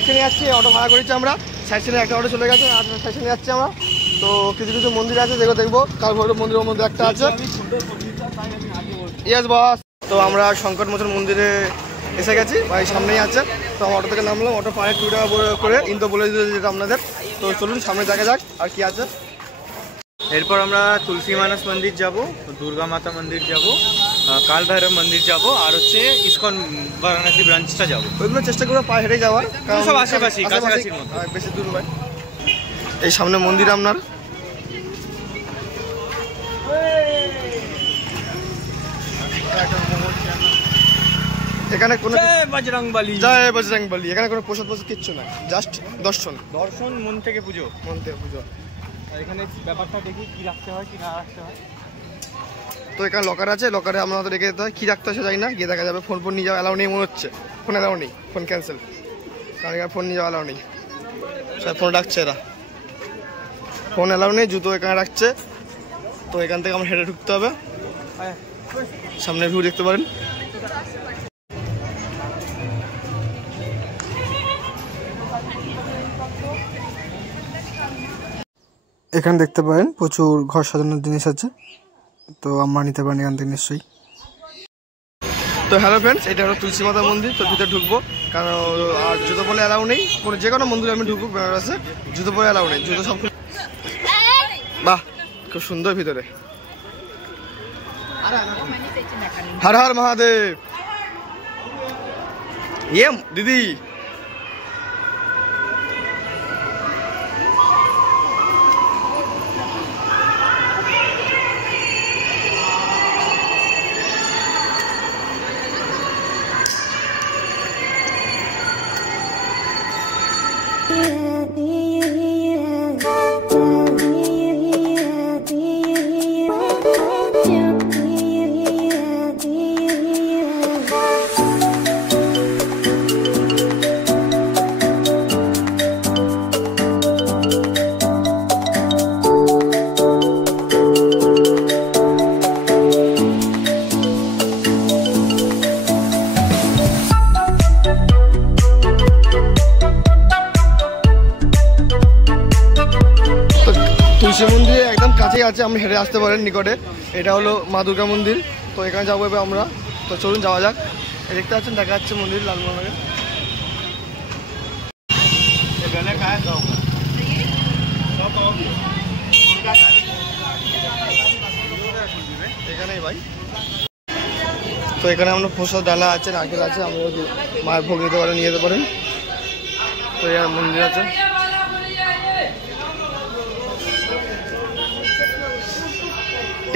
সাইড সিনে যাচ্ছি, অটো ভাড়া করেছি আমরা, সাইড সিনে একটা অটো চলে গেছে, আর সাইড সিনে যাচ্ছি আমরা। তো কিছু কিছু মন্দির আছে যেগুলো দেখবো, কালভৈরব মন্দিরের মধ্যে একটা আছে। Yes boss. তো আমরা সংকট মোচন মন্দিরে এসে গেছি, ভাই সামনেই আছে। তো আমার অটো থেকে নামলাম, অটো পাড়ে 2 টাকা করে ইন্ত বলে দিয়েছে যেটা আপনাদের। তো চলুন সামনে দেখা যাক আর কি আছে। এরপর আমরা তুলসী মানস মন্দির যাব, দুর্গা মাতা মন্দির যাব, কাল ভৈরব মন্দির যাব, আর হচ্ছে ইসকন বারাণসী ব্রাঞ্চটা যাব। ওইগুলো চেষ্টা করবো পায়ে হেঁটে যাওয়ার, কারণ সব আশেপাশে কাছাকাছির মতো, বেশি দূর নয়। এই সামনে মন্দির আপনার, এখানে কোনো বজরংবলী, জয় বজরংবলী, এখানে কোনো প্রসাদ কিচ্ছু না, জাস্ট দর্শন মন থেকে পুজো, এখানে ব্যাপারটা দেখি কি রাখতে হয় কি না রাখতে হয়। তো এখানে লকার আছে, লকারে আমাদের রেখে যেতে হয়, কি রাখতে হয় যাই না, গিয়ে দেখা যাবে। ফোন নিয়ে যাওয়া অ্যালাউ নেই মনে হচ্ছে, ফোন অ্যালাউ নেই, ফোন ক্যান্সেল, কারণ এখানে ফোন নিয়ে যাওয়া অ্যালাউ নেই। স্যার ফোন রাখছে এরা, ফোন অ্যালাউ নেই, জুতো এখানে রাখছে। তো এখান থেকে আমরা হেঁটে ঢুকতে হবে, সামনে ভিউ দেখতে পারেন। এখানে দেখতে পারেন প্রচুর ঘর সাজানোর জিনিস আছে, তো আমরা নিতে পারেন এখান থেকে নিশ্চয়ই। তো হ্যালো ফ্রেন্ডস, এটা হলো তুলসী মাতা মন্দির। তো ভিতরে ঢুকবো, কারণ আর জুতো পরে অ্যালাউ নেই, যে কোনো মন্দিরে আমি ঢুকবো, বেনারসে জুতো পরে অ্যালাউ নেই, জুতো সব। বাহ খুব সুন্দর ভিতরে। হর হর মহাদেব। ইয়ে দিদি, তুলসী মন্দিরে একদম কাছেই আছে, আপনি হেঁটে আসতে পারেন নিকটে। এটা হলো মা দুর্গা মন্দির। তো এখানে যাবো এবার আমরা। তো চলুন যাওয়া যাক। দেখতে পাচ্ছেন, দেখা যাচ্ছে মন্দির লালমোহনের। এখানেই ভাই। তো এখানে আমরা প্রসাদ ডালা আছে, নারকেল আছে, আমরা মায়ের ভোগ নিতে পারেন, নিয়ে যেতে পারেন। তো এখানে মন্দির আছে।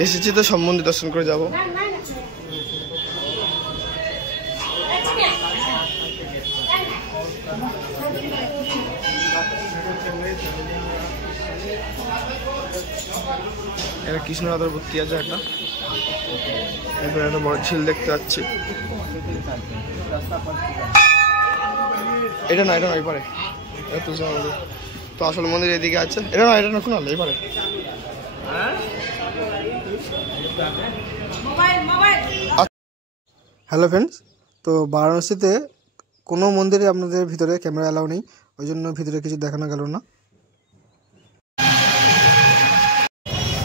এসেছি তো সব মন্দির দর্শন করে যাবো। এটা কৃষ্ণরাধার ভর্তি আছে একটা, এরপরে একটা বড় ঝিল দেখতে পাচ্ছি। এটা না, এটা নয় পারে, তো আসল মন্দির এদিকে আছে। এটা না, এটা না, কোন এই পারে। হ্যালো ফ্রেন্ডস, তো বারাণসীতে কোনো মন্দিরে আপনাদের ভিতরে ক্যামেরা অ্যালাউ নেই, ওই জন্য ভিতরে কিছু দেখানো গেল না।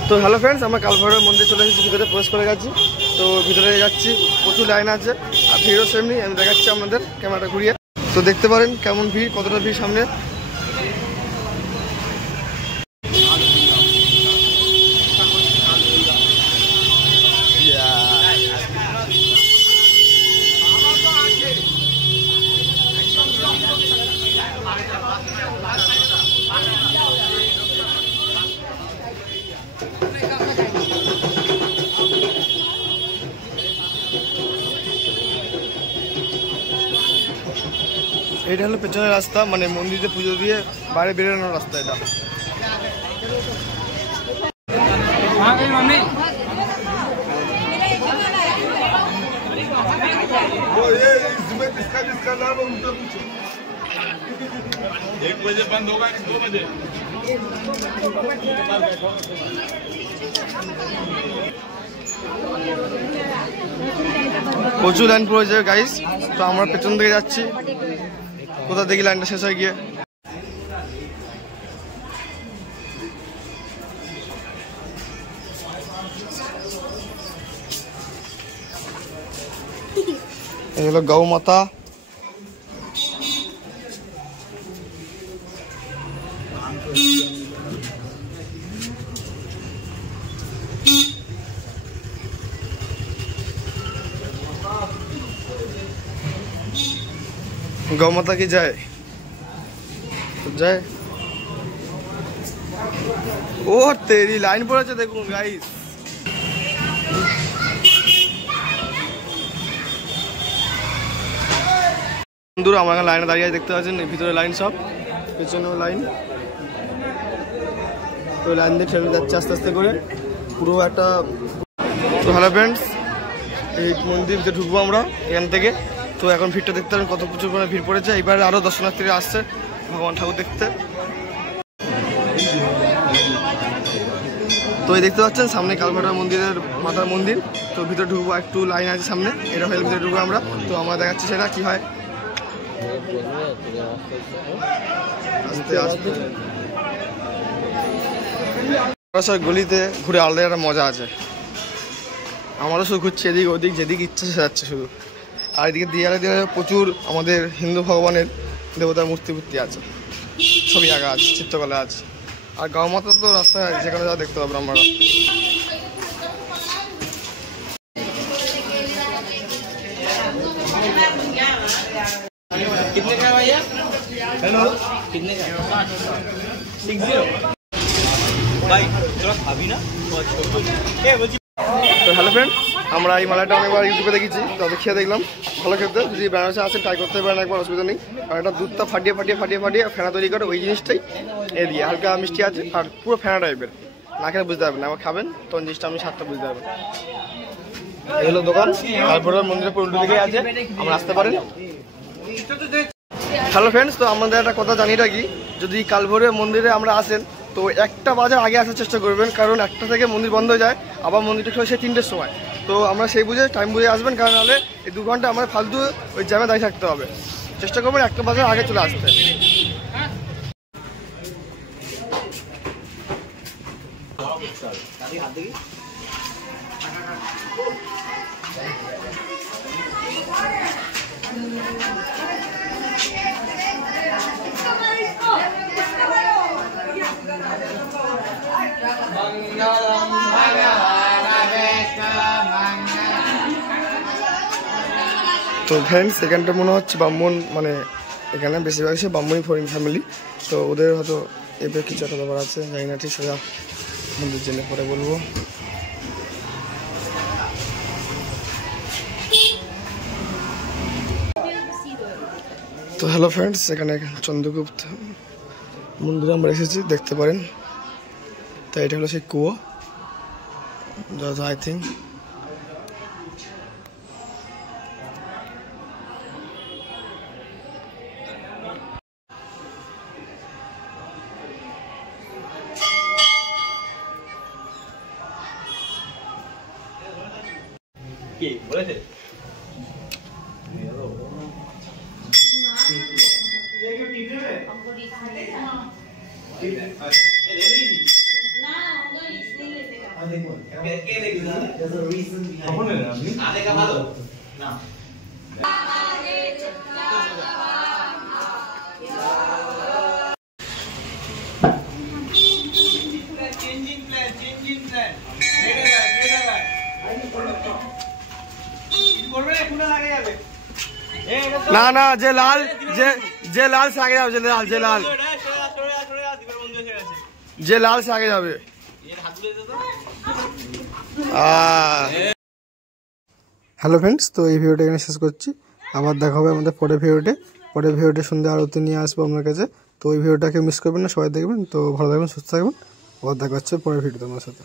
তো হ্যালো ফ্রেন্ডস, আমরা কালভৈরব মন্দির চলে এসেছি, ভিতরে প্রবেশ করে গেছি। তো ভিতরে যাচ্ছি, প্রচুর লাইন আছে, আর ভিড়ও সেমনি। আমি দেখাচ্ছি আপনাদের ক্যামেরাটা ঘুরিয়ে। তো দেখতে পারেন কেমন ভিড়, কতটা ভিড় সামনে। এটা হলো পেছনের রাস্তা, মানে মন্দিরে পুজো দিয়ে বাইরে বেরোনোর রাস্তা এটা। প্রচুর লাইন পড়েছে গাইস। তো আমরা পেছন দিকে যাচ্ছি, কোথা দেখি লাইনটা শেষ হয় গিয়ে। এই হলো গৌ মাতা। गौ माता की जय जय। ओ तेरी लाइन पड़े देखो गाइस। বন্ধুরা আমার লাইনে দাঁড়িয়ে দেখতে পাচ্ছেন, ভিতরে লাইন সব, পেছনেও লাইন। তো লাইন দিয়ে ট্রেন যাচ্ছে আস্তে আস্তে করে পুরো একটা। তো হ্যালো ফ্রেন্ডস, এই মন্দির ভিতরে ঢুকবো আমরা এখান থেকে। তো এখন ভিড়টা দেখতে পারেন কত প্রচুর করে ভিড় পড়েছে। এবারে আরও দর্শনার্থীরা আসছে ভগবান ঠাকুর দেখতে। তো এই দেখতে পাচ্ছেন সামনে কালভাটা মন্দিরের মাতার মন্দির। তো ভিতরে ঢুকবো, একটু লাইন আছে সামনে, এটা হলে ভিতরে ঢুকবো আমরা। তো আমরা দেখাচ্ছি সেটা কি হয়। আস্তে আস্তে গলিতে ঘুরে আলাদা একটা মজা আছে। আমারও শুধু ঘুরছে এদিক ওদিক, যেদিক ইচ্ছা সে যাচ্ছে শুধু। আর এদিকে দিয়ালে দিয়ালে প্রচুর আমাদের হিন্দু ভগবানের দেবতার মূর্তি আছে, ছবি আঁকা আছে, চিত্রকলা আছে। আর গৌ মাতা তো রাস্তায় যেখানে যা দেখতে পাবো আমরা। हेलो कितने का? 60 भाई थोड़ा खाबी ना। তো হ্যালো ফ্রেন্ড, আমরা এই মালাটা অনেকবার ইউটিউবে দেখেছি, তবে খেয়ে দেখলাম ভালো খেতে। যদি বেনারসে আসে ট্রাই করতে পারেন একবার, অসুবিধা নেই। আর এটা দুধটা ফাটিয়ে ফাটিয়ে ফাটিয়ে ফাটিয়ে ফেনা তৈরি করে, ওই জিনিসটাই এ দিয়ে হালকা মিষ্টি আছে আর পুরো ফেনা টাইপের। না খেলে বুঝতে পারবেন, আবার খাবেন তখন জিনিসটা আপনি স্বাদটা বুঝতে পারবেন। এই হলো দোকান, তারপরে মন্দিরের পুরো দিকে আছে, আমরা আসতে পারেন। হ্যালো ফ্রেন্ডস, তো আমাদের একটা কথা জানি রাখি, যদি কালভোরে মন্দিরে আমরা আসেন তো 1টা বাজার আগে আসার চেষ্টা করবেন, কারণ 1টা থেকে মন্দির বন্ধ হয়ে যায়, আবার মন্দিরটা খোলে সেই 3টের সময়। তো আমরা সেই বুঝে টাইম বুঝে আসবেন, কারণ নাহলে এই 2 ঘন্টা আমাদের ফালতু ওই জ্যামে দাঁড়িয়ে থাকতে হবে। চেষ্টা করবেন 1টা বাজার আগে চলে আসতে। তো ফ্রেন্ডস, এখানটা মনে হচ্ছে ব্রাহ্মণ, মানে এখানে বেশিরভাগ সে ব্রাহ্মণই ফ্যামিলি। তো ওদের হয়তো এবার কিছু একটা ব্যাপার আছে, জানি না ঠিক, সেটা মন্দির জেনে পরে বলবো। তো হ্যালো ফ্রেন্ডস, এখানে চন্দ্রগুপ্ত মন্দিরে আমরা এসেছি, দেখতে পারেন। তাই এটা হলো সেই কুয়ো, যত আই থিঙ্ক। কি বলেছে? না না, যে লাল যে লাল সে আগে যাবে, যে লাল সে আগে যাবে। হ্যালো ফ্রেন্ডস, তো এই ভিডিওটা এখানে শেষ করছি। আবার দেখা হবে আমাদের পরের ভিডিওতে সন্ধ্যা আরতি নিয়ে আসবো আপনার কাছে। তো ওই ভিডিওটাকে মিস করবেন না, সবাই দেখবেন। তো ভালো থাকবেন, সুস্থ থাকবেন। আবার দেখা হচ্ছে পরের ভিডিওতে আমার সাথে।